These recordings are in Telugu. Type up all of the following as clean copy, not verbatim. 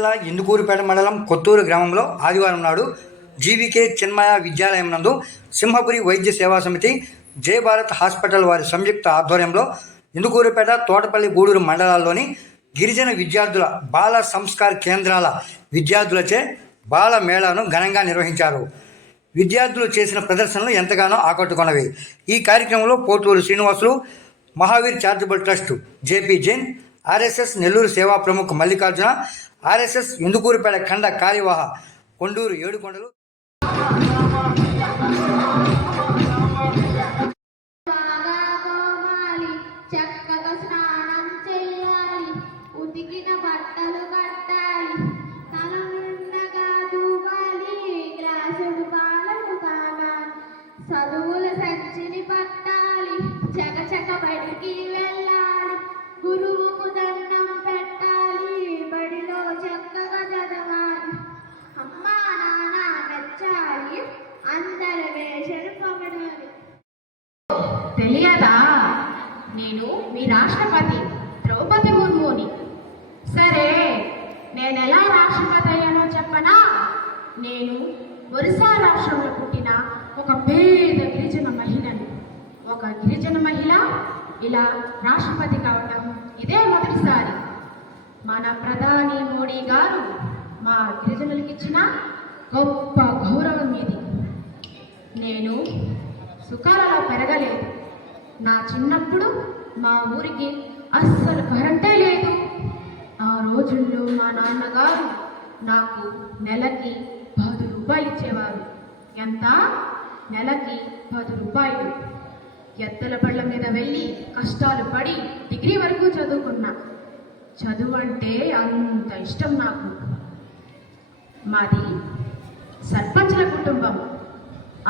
జిల్లా ఇందుకూరుపేట మండలం కొత్తూరు గ్రామంలో ఆదివారం నాడు జీవీకే చిన్మయ విద్యాలయం నందు సింహపురి వైద్య సేవా సమితి జై భారత్ హాస్పిటల్ వారి సంయుక్త ఆధ్వర్యంలో ఇందుకూరుపేట తోటపల్లి గూడూరు మండలాల్లోని గిరిజన విద్యార్థుల బాల సంస్కార్ కేంద్రాల విద్యార్థులచే బాల మేళాను ఘనంగా నిర్వహించారు. విద్యార్థులు చేసిన ప్రదర్శనలు ఎంతగానో ఆకట్టుకున్నవి. ఈ కార్యక్రమంలో Poturu Srinivasulu, Mahavir charitable trust JP Jain, RSS Nellore సేవా ప్రముఖ్ మల్లికార్జున, ఆర్ఎస్ఎస్ ఇందుకూరుపేట ఖండ కార్యవాహ కొండూరు ఏడుకొండలు చదువుల సంచిని పట్టాలి, చకచక బడికి వెళ్ళాలి, గురువుకు దండం పెట్టాలి, బడిలో చక్కగా చదవాలి, అమ్మా నాన్న మెచ్చాలి, అందరి వేషను పొగడాలి. తెలియదా? నేను మీ రాష్ట్రపతి ద్రౌపది ముర్ముని. సరే, నేను ఎలా రాష్ట్రపతి అయ్యానో చెప్పనా? నేను ఒరిస్సా రాష్ట్రంలో పుట్టిన ఒక పేద గిరిజన మహిళను. ఒక గిరిజన మహిళ ఇలా రాష్ట్రపతి కావటం ఇదే మొదటిసారి. మన ప్రధాని మోడీ గారు మా గిరిజనులకి ఇచ్చిన గొప్ప గౌరవం ఇది. నేను సుఖాలలో పెరగలేదు. నా చిన్నప్పుడు మా ఊరికి అస్సలు కరెంటే లేదు. ఆ రోజుల్లో మా నాన్నగారు నాకు నెలకి 10 రూపాయలు ఇచ్చేవారు. ఎంత? నెలకి 10 రూపాయలు. ఎద్దల బళ్ళ మీద వెళ్ళి కష్టాలు పడి డిగ్రీ వరకు చదువుకున్నా. చదువు అంటే అంత ఇష్టం నాకు. మాది సర్పంచుల కుటుంబం.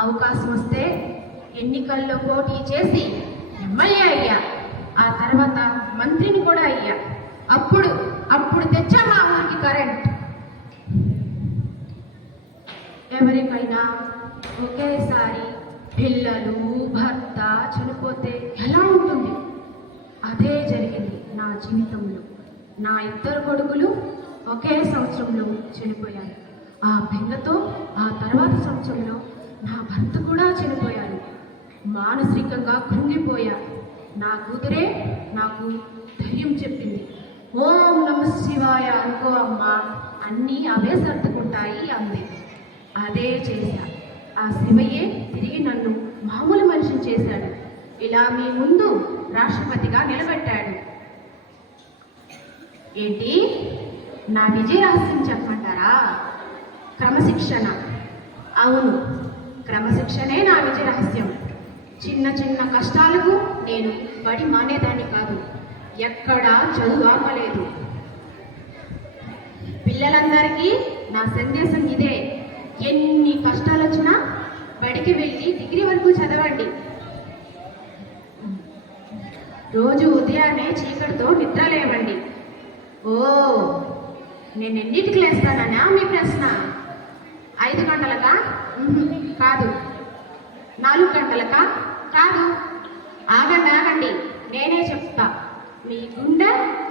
అవకాశం వస్తే ఎన్నికల్లో పోటీ చేసి ఎమ్మెల్యే అయ్యా. ఆ తర్వాత మంత్రిని కూడా అయ్యా. అప్పుడు తెచ్చా మా ఊరికి కరెంట్. ఎవరికైనా ఒకేసారి పిల్లలు భర్త చనిపోతే ఎలా ఉంటుంది? అదే జరిగింది నా జీవితంలో. నా 2 కొడుకులు ఒకే సంవత్సరంలో చనిపోయారు. ఆ బెంగతో ఆ తర్వాత సంవత్సరంలో నా భర్త కూడా చనిపోయారు. మానసికంగా కృంగిపోయా. నా కూతురే నాకు ధైర్యం చెప్పింది. ఓం నమ శివాయ అనుకో అమ్మా, అన్నీ అవే సర్దుకుంటాయి అంది. అదే చేశా. ఆ శివయ్యే తిరిగి నన్ను మామూలు మనిషిని చేశాడు. ఇలా మీ ముందు రాష్ట్రపతిగా నిలబెట్టాడు. ఏంటి? నా విజయ రహస్యం చెప్పమంటారా? క్రమశిక్షణ. అవును, క్రమశిక్షణే నా విజయ రహస్యం. చిన్న చిన్న కష్టాలకు నేను బడి మానేదాన్ని కాదు. ఎక్కడా చదువు ఆపలేదు. పిల్లలందరికీ నా సందేశం ఇదే. ఎన్ని కష్టాలు వచ్చినా బడికి వెళ్ళి డిగ్రీ వరకు చదవండి. రోజు ఉదయాన్నే చీకటితో నిద్ర లేవండి. ఓ, నేను ఎన్నిటికి లేస్తానన్నా మీ ప్రశ్న? 5 గంటలకా? కాదు. 4 గంటలకా? కాదు. ఆగండి, నేనే చెప్తా. మీ గుండె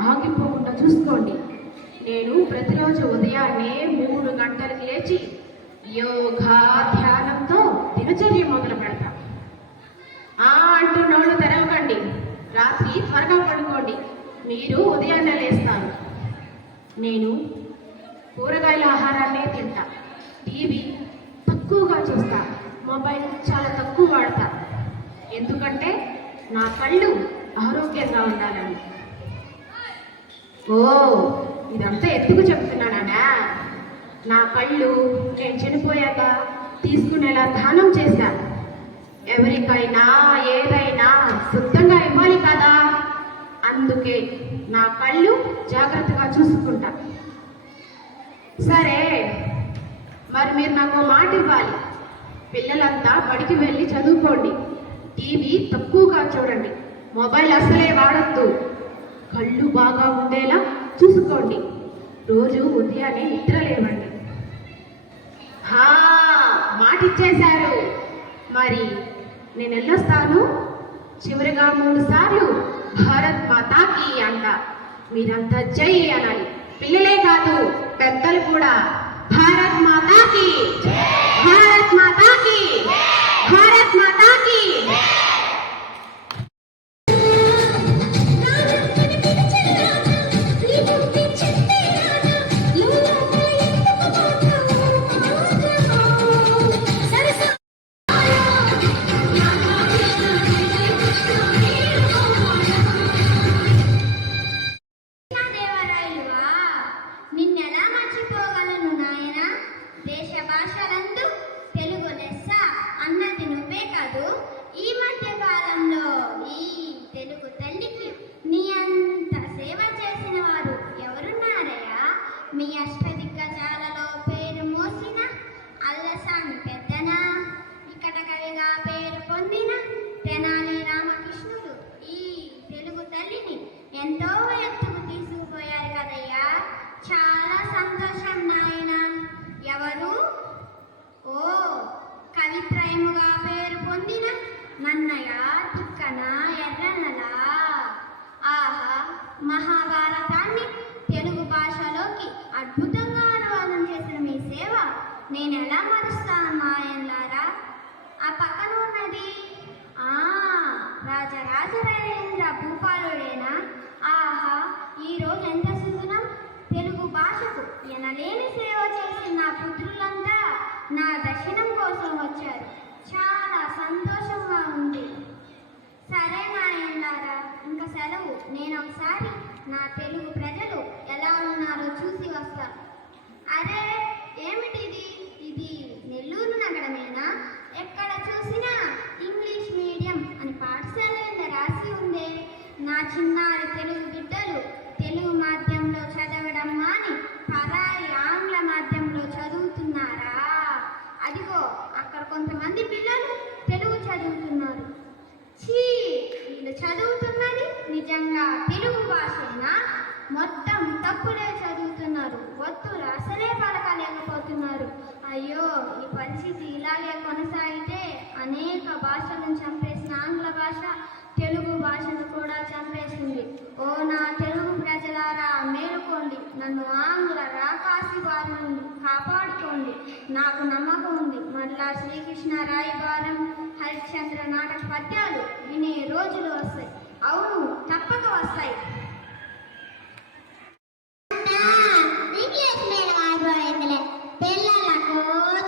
ఆగిపోకుండా చూసుకోండి. నేను ప్రతిరోజు ఉదయాన్నే 3 గంటలకు లేచి యోగా ధ్యానంతో దినచర్య మొదలు పెడతా. అంటూ నోళ్ళు తెరవకండి. రాత్రి త్వరగా పడుకోండి. మీరు ఉదయాన్నే లేస్తారు. నేను కూరగాయల ఆహారాన్నే తింటా. టీవీ తక్కువగా చూస్తా. మొబైల్ చాలా తక్కువ వాడతా. ఎందుకంటే నా కళ్ళు ఆరోగ్యంగా ఉండాలని. ఓ, ఇదంతా ఎత్తుకు చెప్తున్నానా? నా కళ్ళు నేను చనిపోయాక తీసుకునేలా దానం చేశాను. ఎవరికైనా ఏదైనా శుద్ధంగా ఇవ్వాలి కదా. అందుకే నా కళ్ళు జాగ్రత్తగా చూసుకుంటా. సరే, మరి మీరు నాకు మాట ఇవ్వాలి. పిల్లలంతా బడికి వెళ్ళి చదువుకోండి. టీవీ తక్కువగా చూడండి. మొబైల్ అసలే వాడద్దు. కళ్ళు బాగా ఉండేలా చూసుకోండి. రోజు ఉదయాన్నే నిద్ర లేవండి. మాట ఇచ్చేశారు. మరి నేను వెళ్ళొస్తాను. చివరిగా 3 సార్లు భారత్ మాతాకి అంట. మీరంతా జై అనాలి. పిల్లలే కాదు పెద్దలు కూడా భారత్ మాతాకి, భారత్ మాతాకి, భారత్ మాతాకి. దేవరాయలువా, నిన్నెలా మర్చిపోగలను నాయనా? దేశ భాషలందు తెలుగు లెస్స అన్నది నువ్వే కాదు. ఈ మధ్య కాలంలో ఈ తెలుగు తల్లికి నీ అంత సేవ చేసిన వారు ఎవరున్నారయ్యా? మీ అష్టదిగ్గజాలలో పేరు మోసిన అల్లసాని పెద్దన, ఇక్కడ కవిగా పేరు పొందిన తెనాలి రామకృష్ణుడు ఈ తెలుగు తల్లిని ఎంతో ఎత్తుకు తీసుకుపోయారు కదయ్యా. చాలా సంతోషం నాయన. ఎవరు? ఓ, కవిత్రయముగా పేరు పొందిన నన్నయ్య తిక్కన ఎర్రనలా. ఆహా, మహాభారతాన్ని తెలుగు భాషలోకి అద్భుతంగా అనువాదం చేసిన మీ సేవ నేను ఎలా మరుస్తాను నాయన్లారా? ఆ పక్కన ఉన్నది రాజరాజేంద్ర భూపాలుడేనా? ఆహా, ఈరోజు ఎంత సుగుణం! తెలుగు భాషకు ఎనలేని సేవ చేసిన నా పుత్రులంతా నా దర్శనం కోసం వచ్చారు. చాలా సంతోషంగా ఉంది. సరే నాయన్లారా, ఇంకా సెలవు. నేను ఒకసారి నా తెలుగు ప్రజలు ఎలా ఉన్నారో చూసి వస్తాను. అరే, ఏమిటిది? ఇది నెల్లూరు నగరమేనా? ఎక్కడ చూసినా ఇంగ్లీష్ మీడియం అని పాఠశాల మీద రాసి ఉందే. నా చిన్నారి తెలుగు బిడ్డలు తెలుగు మాధ్యమంలో చదవడం మాని పరాయి ఆంగ్ల మాధ్యమంలో చదువుతున్నారా? అదిగో అక్కడ కొంతమంది పిల్లలు తెలుగు చదువుతున్నారు. ఛీ, వీళ్ళు చదువుతున్నది నిజంగా తెలుగు భాషేనా? మొత్తం తప్పులే చదువుతున్నారు. ఒత్తులు అసలే పలకలేకపోతున్నారు. అయ్యో, ఈ పరిస్థితి ఇలాగే కొనసాగితే అనేక భాషలను చంపేసిన ఆంగ్ల భాష తెలుగు భాషను కూడా చంపేసింది. ఓ నా తెలుగు ప్రజలారా, మేలుకోండి. నన్ను ఆంగ్ల రాకాసి బారి నుండి కాపాడుకోండి. నాకు నమ్మకం ఉంది, మళ్ళా శ్రీకృష్ణ రాయబారం, హరిశ్చంద్ర నాటక పద్యాలు వినే రోజులు వస్తాయి. అవును, తప్పక వస్తాయి. ఇంగ్లీష్ మీడియం అయిపోయిందిలే. పిల్లలకు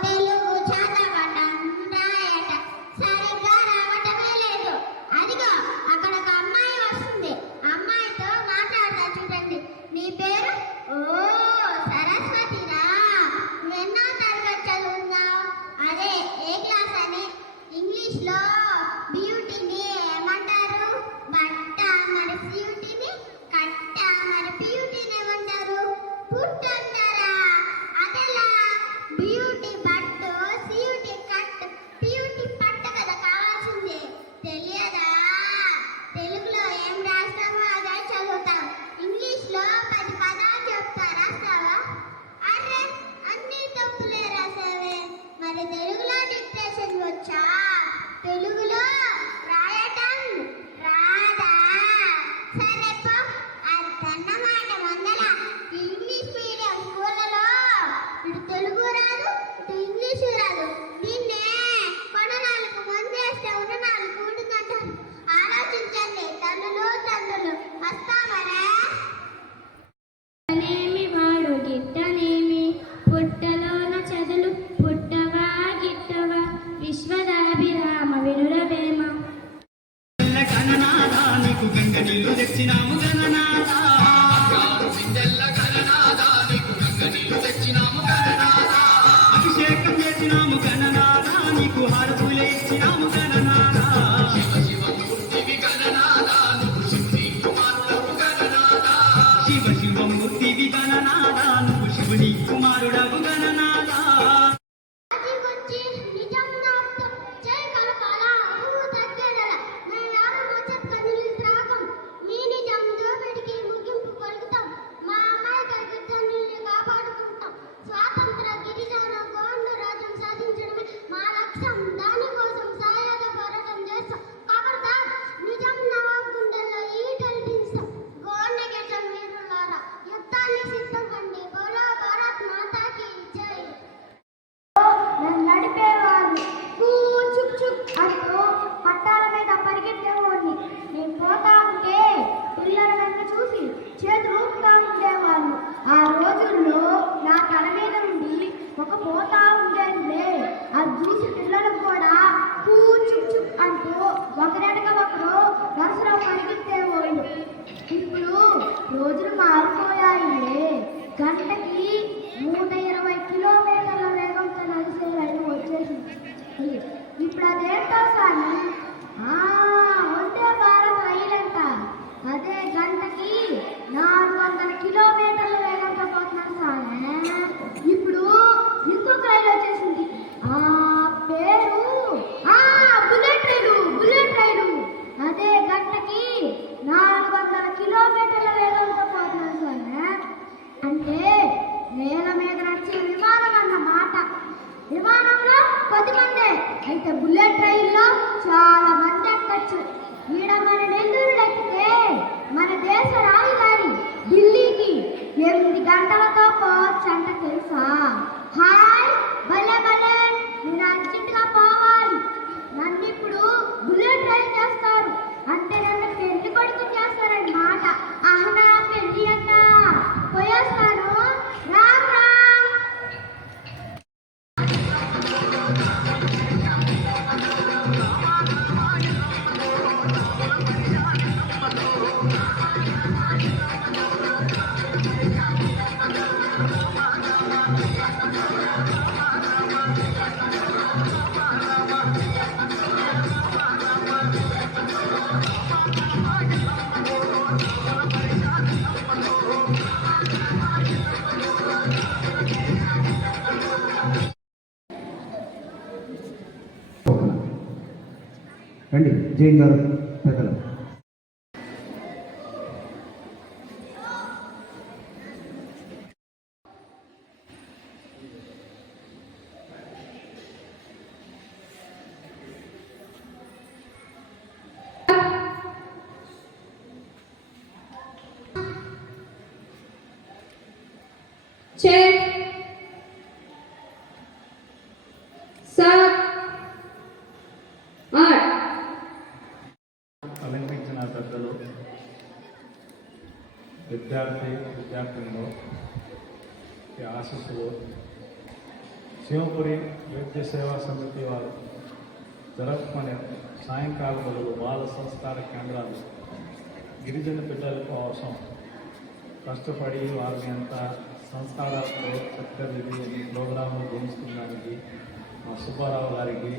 తెలుగు చదవటం రాయటం సరిగ్గా రావటమే లేదు. అదిగో అక్కడ ఒక అమ్మాయి వస్తుంది. అమ్మాయితో మాట్లాడతా చూడండి. నీ పేరు? ఓ, సరస్వతిరా. ఎన్నో తరగతి చదువుతున్నావు? అదే, ఏ క్లాస్ అని? ఇంగ్లీష్లో బ్యూటీని ఏమంటారు? బట్ట. మరి బ్యూటీని కట్ట. మరి బ్యూటీని ఏమంటారు? పుట్ట అంటారా? అదెలా? బ్యూటీ బట్టు, బ్యూటీ కట్, బ్యూటీ పట్ట కదా కావాల్సింది. తెలియదా? తెలుగులో ఏం రాస్తామో అదే చదువుతాం. ఇంగ్లీష్లో 10 పదాలు చెప్తా, రాస్తావా? అరే, అన్ని తప్పులే రాసావే. మరి తెలుగులో డిక్టేషన్ వచ్చా? తెలుగులో రాయటం రాదా? సరే పో, అదన్నమాట ముందల. ఇంగ్లీష్ మీడియం స్కూళ్ళలో ఇటు తెలుగు రాదు, ఇటు ఇంగ్లీషు రాదు. దీన్నే కొననాలకు మందేస్తే ఉన్ననాలకు ఉంటుందంటారు. ఆలోచించండి తల్లులు తండ్రులు. వస్తామరా? పుట్టనేమి వాడు గిట్టనేమి, పుట్టలోన చదులు పుట్టవా గిట్టవా, విశ్వదాభిరామ వినురవేమ. గణనాథా నీకు గంగ నీళ్లు తెచ్చినాము గణనాథా. సింజల్ల గణనాథా నీకు గంగ నీళ్లు తెచ్చినాము గణనాథా. అభిషేకం చేసినాము గణనాథా, నీకు హారతులే ఇచ్చినాము గణనాథా. శివ శివ మూర్తివి గణనాథా, నువ్వు శివుని కుమారుడవు గణనాథా. శివ శివ మూర్తివి గణనాథా, నువ్వు శివుని కుమారుడవు గణనాథా. అదిగొచ్చి నిజం నాస్తం జై కలకాల నువ్వు తగ్గడల. నేను యారు మచ్చ కదిలి త్రాగం. నీ నిజం దోబెడికి ముగింపు మందే. అయితే బుల్లెట్ రైల్లో చాలా మంది ఎక్కచ్చు. ఈడ మన నెల్లూరు ఎక్కితే మన దేశ రాజధాని ఢిల్లీకి 8 గంటలతో పోవచ్చంట తెలుసా? హాయ్ భలే భలే, మీరు అర్జెంటుగా పోవాలి. నన్ను ఇప్పుడు బుల్లెట్ రైల్ చేస్తారు అంటే నన్ను పెళ్లి కొడుకు చేస్తారన్నమాట. అహనా పెళ్లి అన్న పోయేస్తాను. రామ్ రామ్. రండి జైన్ గారు పెద్దలు. Check. అలంకరించిన పెద్దలు, విద్యార్థినులు ఈ ఆశీస్సులు సింహపురి వైద్య సేవా సమితి వారు జరుపుకునే సాయంకాల బడులు బాల సంస్కార కేంద్రాలు గిరిజన పిల్లల కోసం కష్టపడి వారిని అంత సంస్కారాలతో చక్కదిది ఈ ప్రోగ్రాంలో గమనించడానికి మా సుబ్బారావు గారికి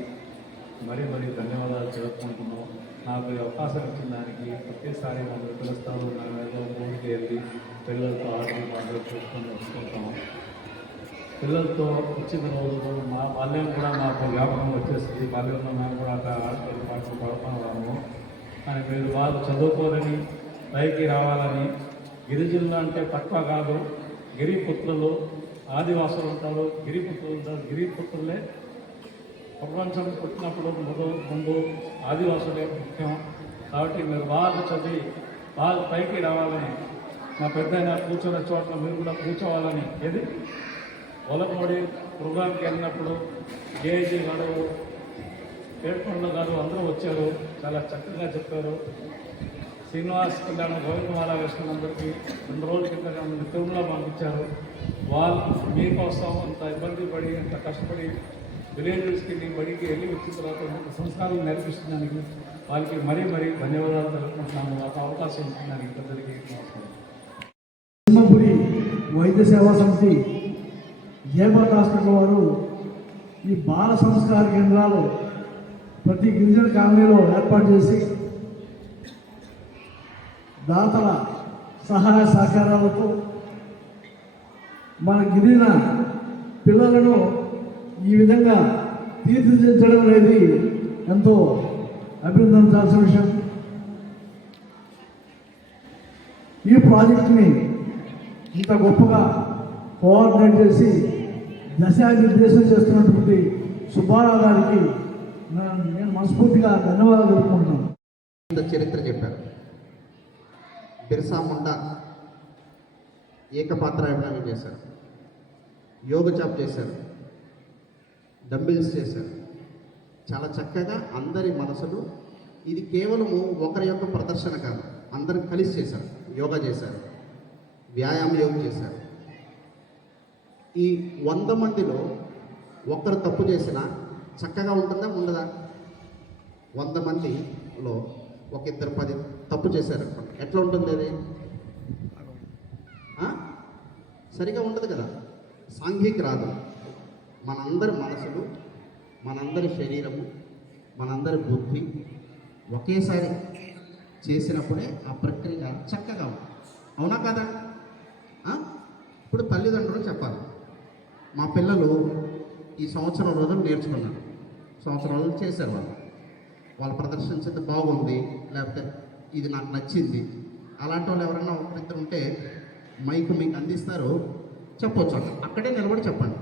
మరీ ధన్యవాదాలు తెలుపుకుంటున్నాం. నాకు ఈ అవకాశం ఇచ్చిన దానికి ప్రతిసారి మమ్మల్ని పిలుస్తారు. మేము ఏదో ఊరికి వెళ్ళి పిల్లలతో ఆటలు పాటలు చూసుకొని వస్తుంటాము. పిల్లలతో వచ్చిన రోజులు మా బాల్యం కూడా మాకు జ్ఞాపకం వచ్చేస్తుంది. బాల్యంలో మేము కూడా అట్లా ఆటలు పాటలు పాడుతున్నాము. కానీ మీరు వాళ్ళు చదువుకోరని పైకి రావాలని, గిరిజనులు అంటే తక్కువ కాదు, గిరిపుత్రులు ఆదివాసులు ఉంటారు, గిరిపుత్రులు ఉంటారు. గిరిపుత్రులే ప్రపంచం పుట్టినప్పుడు ముందు ఆదివాసులే ముఖ్యం. కాబట్టి మీరు బాగా చదివి బాగా పైకి రావాలని, మా పెద్ద కూర్చున్న చోట్ల మీరు కూడా కూర్చోవాలని. ఏది ఒలకమొడి ప్రోగ్రాంకి వెళ్ళినప్పుడు జేఐజీ గారు, పేర్కొండ గారు అందరూ వచ్చారు, చాలా చక్కగా చెప్పారు. శ్రీనివాస్ కళ్యాణ్, గోవిందమాలకృష్ణ అందరికీ 2 రోజుల క్రితం తిరుమల పంపించారు. వాళ్ళు మీకోసం అంత ఇబ్బంది పడి, అంత కష్టపడి విలేజెస్కి బడికి వెళ్ళి వచ్చిన తర్వాత సంస్కారం నేర్పిస్తున్నానికి వాళ్ళకి మరీ ధన్యవాదాలు తెలుపుకుంటున్నాము. మాకు అవకాశం ఇచ్చినానికి అందరికీ. సింహపురి వైద్య సేవా సమితి జయభారత్ హాస్పిటల్ వారు ఈ బాల సంస్కార కేంద్రాలు ప్రతి గిరిజన కాలనీలో ఏర్పాటు చేసి దాతల సహాయ సహకారాలతో మన గిరిజన పిల్లలను ఈ విధంగా తీర్చిదిద్దడం అనేది ఎంతో అభినందించాల్సిన విషయం. ఈ ప్రాజెక్టుని ఇంత గొప్పగా కోఆర్డినేట్ చేసి దిశానిర్దేశం చేస్తున్నటువంటి సుబ్బారావు గారికి నేను మనస్ఫూర్తిగా ధన్యవాదాలు తెలుపుకుంటున్నాను. చరిత్ర చెప్పారు. బిర్సా ముండా ఏకపాత్రాభినయం చేశారు, యోగ చాప్ చేశారు, డంబిల్స్ చేశారు. చాలా చక్కగా అందరి మనసులు, ఇది కేవలము ఒకరి యొక్క ప్రదర్శన కాదు, అందరూ కలిసి చేశారు. యోగా చేశారు, వ్యాయామ యోగం చేశారు. ఈ 100 మందిలో ఒక్కరు తప్పు చేసినా చక్కగా ఉంటుందా ఉండదా? 100 మందిలో ఒక 2-10 తప్పు చేశారు, ఎట్లా ఉంటుంది అది? సరిగా ఉండదు కదా, సాంఘిక రాదు. మనందరి మనసులు, మనందరి శరీరము, మనందరి బుద్ధి ఒకేసారి చేసినప్పుడే ఆ ప్రక్రియ చక్కగా ఉంది. అవునా కదా? ఇప్పుడు తల్లిదండ్రులు చెప్పాలి, మా పిల్లలు ఈ సంవత్సరం రోజులు నేర్చుకున్నారు, సంవత్సరం రోజులు చేశారు, వాళ్ళు ప్రదర్శించింది బాగుంది, లేకపోతే ఇది నాకు నచ్చింది. అలాంటి వాళ్ళు ఎవరన్నా ఒకరిద్దరు ఉంటే మైక్ మీకు అందిస్తారు, చెప్పొచ్చు. అక్కడే నిలబడి చెప్పండి.